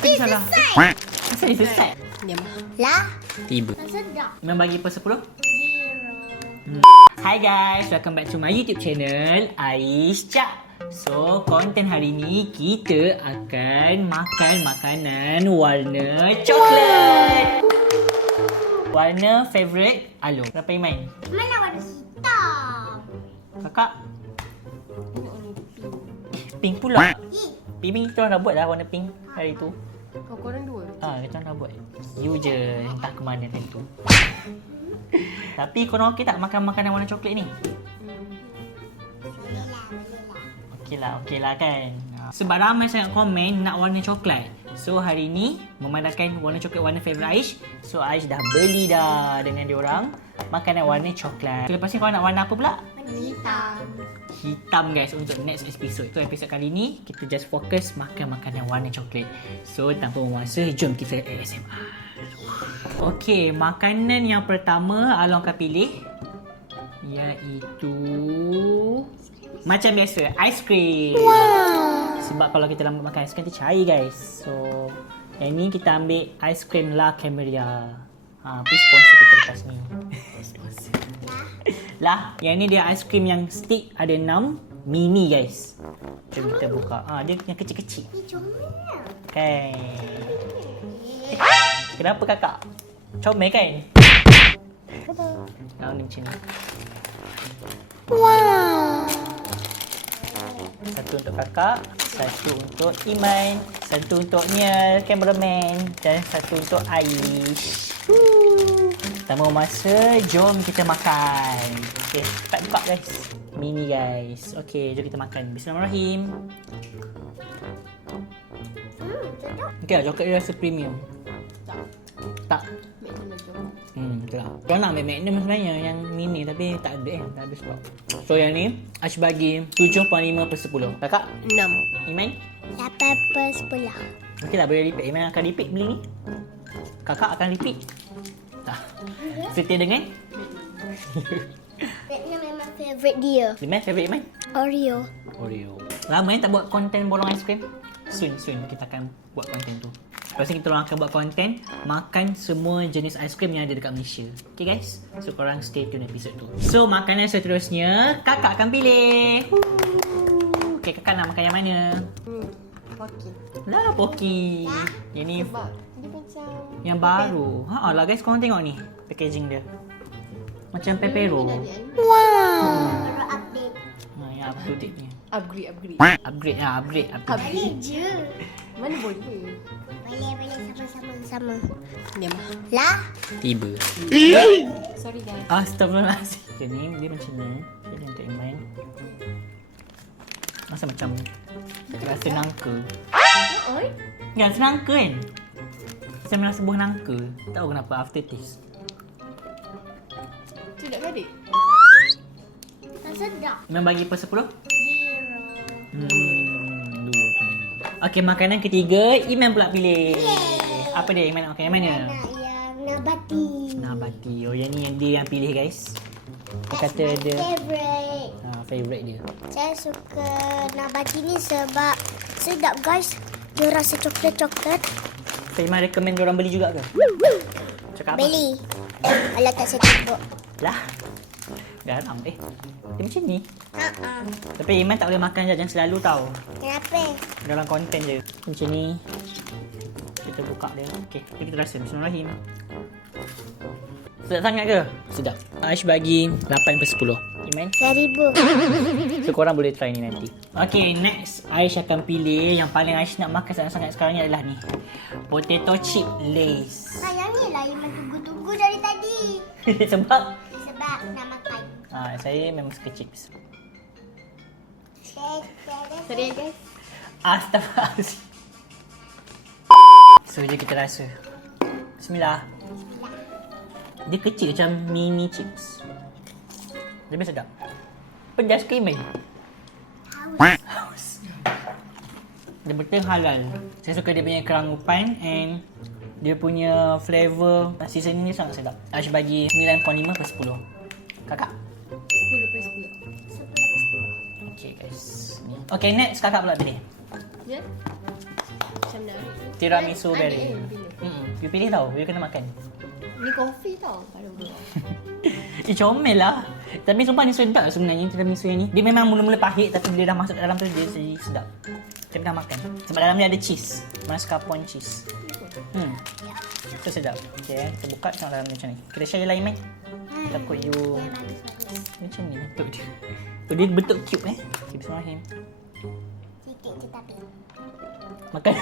Apa yang salah? Asal dia selesai? Diam. Lah. Tiba. Sedap. Memang bagi per 10? 0. Hi guys, welcome back to my YouTube channel Ais Cak. So, konten hari ni kita akan makan makanan warna coklat. Warna favourite Alo. Siapa yang main? Mana warna hitam? Kakak? Pink pula. Pink kita orang dah buat dah warna pink hari tu. Korang dua. Kita orang dah buat. You je entah ke mana hari tu. Tapi korang okey tak makan makanan warna coklat ni? Okey lah kan. Sebab ramai sangat komen nak warna coklat. So hari ni memandangkan warna coklat warna favourite Aish. So Aish dah beli dah dengan diorang makanan warna coklat. So, lepas ni korang nak warna apa pula? Warna hitam. Hitam guys untuk next episode. So episode kali ni kita just fokus makan makanan warna coklat. So tanpa membuang masa, jom kita ASMR. Okey, makanan yang pertama Along akan pilih iaitu macam biasa, aiskrim. Sebab kalau kita lambat makan aiskrim, kita cair guys. So yang ni kita ambil aiskrim La Cameria. Please sponsor kita lepas ni. Sponsor lah. Yang ni dia aiskrim yang stick ada 6 mini guys. Jom kita buka. Dia yang kecil-kecil. Ni comel. Kan. Kenapa kakak? Comel kan? Ni macam ni. Satu untuk kakak, satu untuk Iman, satu untuk Niel, cameraman, dan satu untuk Aish. Tanpa masa, jom kita makan. Okay, cepat buka guys. Mini guys. Okay, jom kita makan. Bismillahirrahmanirrahim. Okay lah, coklat dia rasa premium. Tak. Betul lah. Korang nak ambil Magnum sebenarnya yang mini tapi tak ada tak ada stok. So yang ni Aish bagi 7.5 per 10. Kakak? 6. Iman? 8/10. Okey lah, boleh repeat. Iman akan repeat beli ni. Kakak akan repeat. Tak. Setia dengan? Magnum memang favourite dia. Iman favourite Iman? Oreo. Oreo. Lama tak buat konten bolong aiskrim? Soon kita akan buat konten tu. Lepas ni kita orang akan buat konten makan semua jenis aiskrim yang ada dekat Malaysia. Okay guys? So korang stay tune episode tu. So makanan seterusnya kakak akan pilih. Okay, kakak nak makan yang mana? Pocky. Lah Pocky. Yang ni Sebab dia macam yang baru. Lah guys, korang tengok ni packaging dia. Macam pepero. Baru update. Yang update ni. Upgrade. Upgrade. Boleh je. Mana boleh? Boleh sama-sama. Diam. Lah. Tiba. Sorry guys. Astagfirullahaladzim. Okay, ni dia macam ni. Dia untuk Iman. Rasa macam rasa nangka. Oi. Ya, nangka kan? Macam rasa buah nangka. Tak tahu kenapa aftertaste. Tu tak balik. Tak sedap. Iman bagi per 10? 0. 2. Okey, makanan ketiga Iman pula pilih. Apa dia? Iman nak makan yang mana? Nak yang nabati. Nabati. Oh, yang ni yang dia yang pilih guys. Dia kata That's my dia favourite. favourite dia. Saya suka nabati ni sebab sedap guys. Dia rasa coklat-coklat. So, Iman recommend diorang beli juga ke? Cakap apa? Beli. Alah tak saya tengok. Lah. Garam. Dia macam ni. Ha-ha. Tapi Iman tak boleh makan jajan selalu tau. Kenapa? Dalam konten je. Macam ni. Kita buka dia. Okey, kita rasa. Bismillahirrahmanirrahim. Sedap sangat ke? Sedap. Aish bagi 8/10. Iman? 1000. So korang boleh try ni nanti. Okay, next Aish akan pilih yang paling Aish nak makan sangat-sangat sekarang ni adalah ni. Potato chip Lays. Yang ni lah Iman tunggu-tunggu dari tadi. Sebab? Sebab nak makan. Saya memang suka chips. Sorry guys. Astaghfirullahaladzim. So, jom kita rasa. Bismillah. Dia kecil macam mini chips. Lebih sedap. Pedas ke Iman? Haus. Dia betul halal. Saya suka dia punya kerangupan and dia punya flavour seasoning ni sangat sedap. Aish bagi 9.5/10. Kakak? 10/10. Okay guys. Ni. Okay, next kakak pula pilih. Ya? Macam menarik. Tiramisu Adik berry. pilih. You pilih tau, you kena makan. Ni kopi tau. Pada budak. Comel lah. Tapi sumpah ni sedap lah sebenarnya tiramisu yang ni. Dia memang mula-mula pahit tapi bila dah masuk ke dalam tu dia jadi sedap. Kita pernah makan. Sebab dalam ni ada cheese. Mascarpone cheese. So sedap. Okay, kita buka tengok dalam ni macam ni. Kita share lain main. Takut you macam ni bentuk dia. Oh, dia bentuk cube Okay, bismillahirrahmanirrahim. Sikit je tapi. Makan.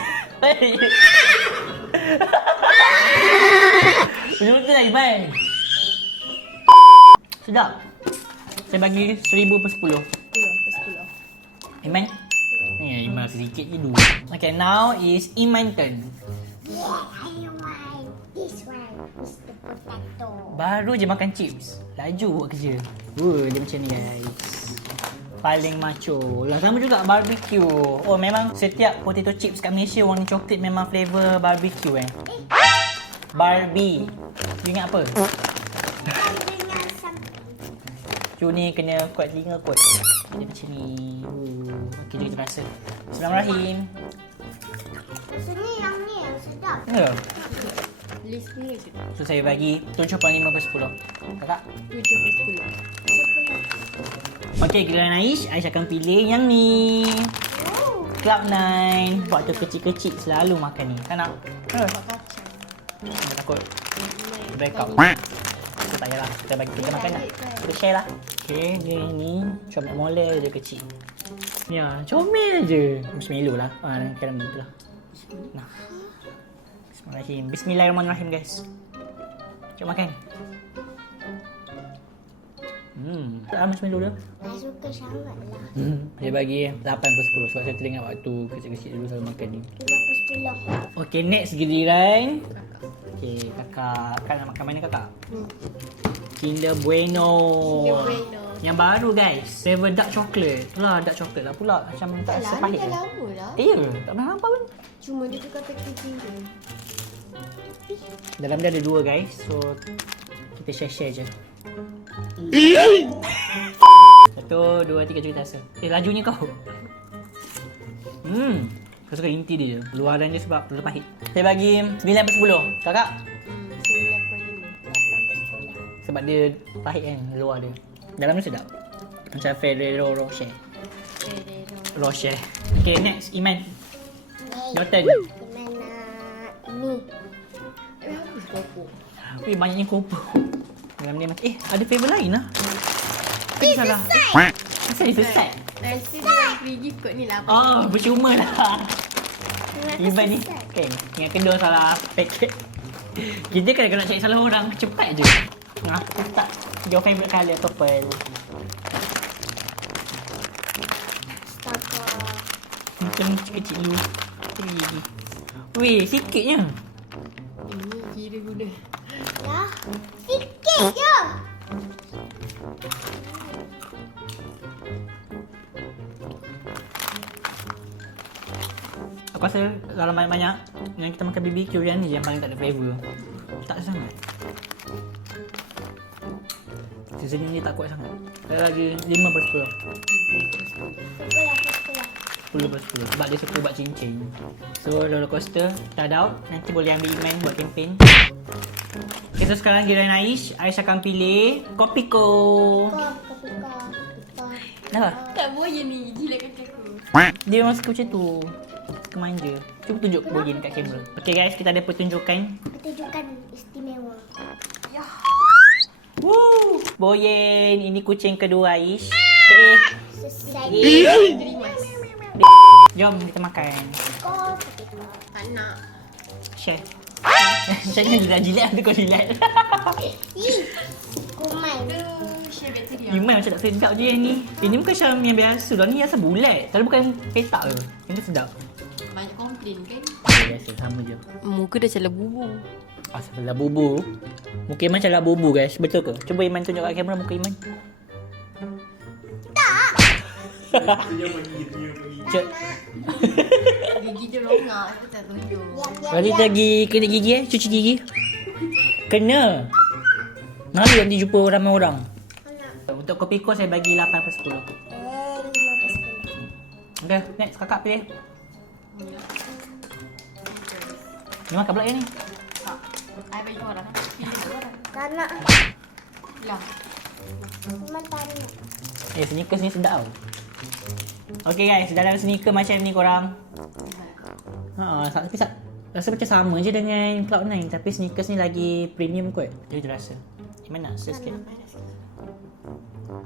Betul-betul lah Iman. Sedap. Saya bagi 1000 per 10. 10. Iman? Ni Iman sedikit je dulu. Okay, now is Iman turn. I want this one, Mr. Potato. Baru je makan chips. Laju buat kerja. Dia macam ni guys. Paling macho. Lah sama juga barbecue. Oh memang setiap potato chips kat Malaysia warna coklat memang flavour barbecue Barbie. You ingat apa? Dengan Cu ni kena kuat telinga kot. Dia macam ni. Okay, jom kita rasa. Bismillahirrahmanirrahim. Rasanya yang ni yang sedap. Ya. List ni je. So saya bagi 7.5 per 10. Kakak? 7 per 10. Okay, giliran Aish. Aish akan pilih yang ni. Cloud9. Waktu kecil-kecil selalu makan ni. Kan nak? Kacang. Jangan takut. Break out. Kita tak payahlah. Kita bagi kita makan lah. Kita share lah. Okay, dia ni comel molek je kecil. Ya, comel je. Marshmallow lah. Caramel tu lah. Nah. Bismillahirrahmanirrahim. Bismillahirrahmanirrahim guys. Jom makan. Marshmallow dia. Saya suka sangat lah. Saya bagi 8 per 10 sebab saya teringat waktu kecil-kecil dulu selalu makan ni. 5 per 10. Okay, next giliran. Okay, kakak. Kakak nak makan mana kakak? Kinder Bueno. Kinder Bueno. Yang baru guys. Flavor dark chocolate. Itulah dark chocolate lah pula. Macam tak Taklah, sepahit ni dah lah. lama lah. Ya, tak pernah nampak pun. Cuma dia tukar packaging je. Dalam dia ada 2 guys. So, kita share-share je. 1, 2, 3 kita rasa. Lajunya kau. Aku suka inti dia. Luaran dia sebab terlalu pahit. Saya bagi 9 per 10. Kakak? 9.5. Sebab dia pahit kan luar dia. Dalam dia sedap. Macam Ferrero Rocher. Rocher. Okay, next. Iman. Your turn. Gimana ni? Habis kopo. Weh, banyaknya kopo. Dalam dia macam, ada flavor lain lah. Tapi salah. Asal dia sesat? Rasa dia free gift kot ni lah. Oh, percuma lah. Iman ni. Okay, yang kedua salah paket. Kita kadang-kadang nak cari salah orang. Cepat je. Tak. Your favourite colour purple. Astaga. Macam kecil dulu. Gigi. Weh, sikitnya. Ini kira guna. Ya. Sikit je. Aku rasa dalam banyak-banyak yang kita makan BBQ yang ni yang paling tak ada flavour. Tak sangat. Seasoning ni tak kuat sangat. Saya lagi 5 per 10. 10 per 10. Sebab dia suka buat cincin. So roller coaster, start out. Nanti boleh ambil Iman buat kempen. Okay, so sekarang giliran Aish. Aish akan pilih Kopiko. Kenapa? Tak boleh ni. Jilat kaki aku. Dia memang suka macam tu. Suka manja. Cuba tunjuk Boyin kat kamera. Okay guys, kita ada pertunjukan. Pertunjukan istimewa. Woo! Boyin, ini kucing kedua Aish. Selesai. Jadi mas. Jom kita makan. Kopiko. Tak nak. Share. Macam mana dia dah jilat, ada kau jilat. Ih. Kumai. Share bakteria. Iman macam tak sedap je yang ni. Ini bukan Syam yang biasa dah. Ni rasa bulat. Kalau bukan petak ke. Yang tu sedap. Banyak komplain kan? Biasa, sama je. Muka dah macam bubu. Asal lah bubu. Muka Iman macam lah bubu guys. Betul ke? Cuba Iman tunjuk kat kamera muka Iman. Tak. Cik. Gigi dia longgar. Aku tak tunjuk. Balik lagi kena gigi cuci gigi. Kena. Malu nanti jumpa ramai orang. Untuk Kopiko saya bagi 8 per 10. 5 per 10. Okay, next kakak pilih. Ni makan pula ni. Tak. I bagi korang. Pilih korang. Tak nak. Lah. Memang tak nak. Sneakers ni sedap tau. Okay guys, dalam sneaker macam ni korang. Tapi rasa macam sama je dengan Cloud9. Tapi sneakers ni lagi premium kot. Dia je rasa. Mana? Sikit.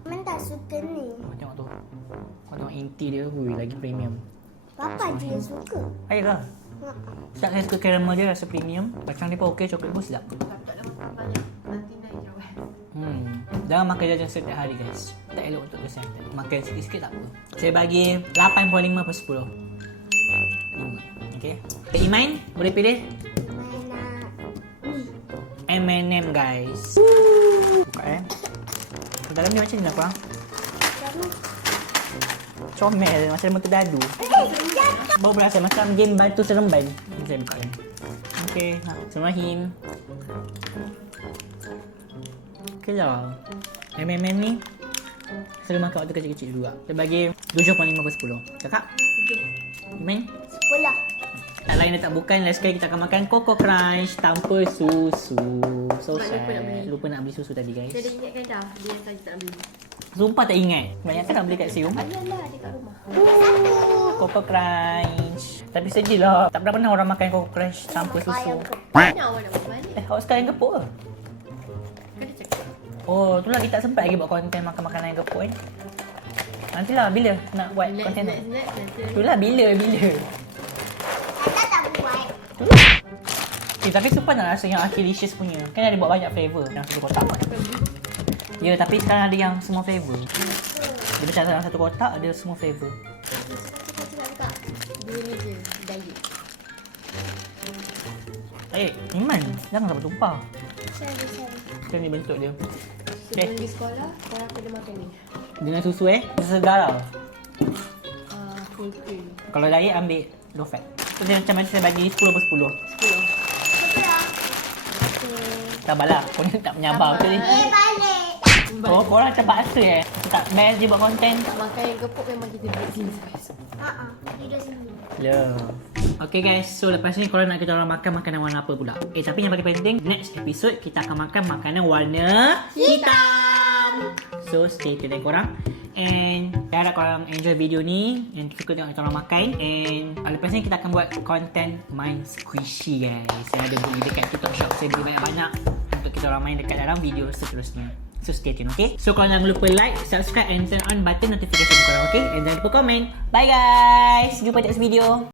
Memang tak suka ni. Kau tengok tu. Kau tengok inti dia. Ui, lagi premium. Papa je yang suka. Ayah lah. Sedap saya suka caramel dia rasa premium. Kacang dia pun okey, coklat pun sedap. Tak ada makan banyak. Nanti naik jauh. Jangan makan jajan setiap hari guys. Tak elok untuk kesihatan. Makan sikit-sikit tak apa. Saya bagi 8.5 per 10. 5. Okay. Iman, boleh pilih? Mana ni? M&M guys. Buka dalam ni macam ni lah korang. Comel macam lemon kedadu. Baru berasa macam game batu seremban. Saya buka ni. Okay. Bismillahirrahmanirrahim. Okay lah. M&M ni selalu makan waktu kecil-kecil dulu lah. Saya bagi 7.5 per 10. Cakap? 7. Iman? 10. Tak lain dan tak bukan, last kali kita akan makan Coco Crunch tanpa susu. So Lupa sad. nak beli. Lupa nak beli susu tadi guys. Saya dah ingatkan dah. Dia saja tak beli. Sumpah tak ingat. Banyak kan nak beli kat Sium. Ayalah dia kat rumah. Coco Crunch. Tapi sedih lah. Tak pernah orang makan Coco Crunch tanpa susu. Mana awak nak makan balik? Awak sekarang gepuk ke? Kan dia cakap. Oh, tu lagi tak sempat lagi buat konten makan makanan yang gepuk kan? Nantilah bila nak buat konten tu? Itulah bila. Tata tak buat. Tapi sumpah nak rasa yang Achilles punya. Kan ada buat banyak flavour dalam satu kotak kan? Ya, tapi sekarang ada yang semua flavour. Dia macam dalam satu kotak ada semua flavour. Dua ni je. Diet. Iman, jangan sampai tumpah. Sorry. Macam ni bentuk dia. Sebelum di sekolah, korang kena makan ni. Dengan susu susu segar tau. Full cream. Kalau diet ambil low fat. So dia macam saya bagi 10 per 10. Sabarlah, kau ni tak menyabar betul ni. Balik. Oh, korang terpaksa tak best je buat konten. Tak makan yang gepuk memang kita duduk sini sampai. Tidur sini. Love. Okay guys, so lepas ni korang nak kita orang makan makanan warna apa pula? Tapi yang paling penting, next episode kita akan makan makanan warna hitam. So stay tune korang. And saya harap korang enjoy video ni and suka tengok kita orang makan. And lepas ni kita akan buat konten main squishy guys. Saya ada beli dekat TikTok shop. Saya beli banyak-banyak untuk kita orang main dekat dalam video seterusnya. So stay tune, okay? So korang jangan lupa like, subscribe and turn on button notification korang, okay? And jangan lupa komen. Bye guys! Jumpa next video.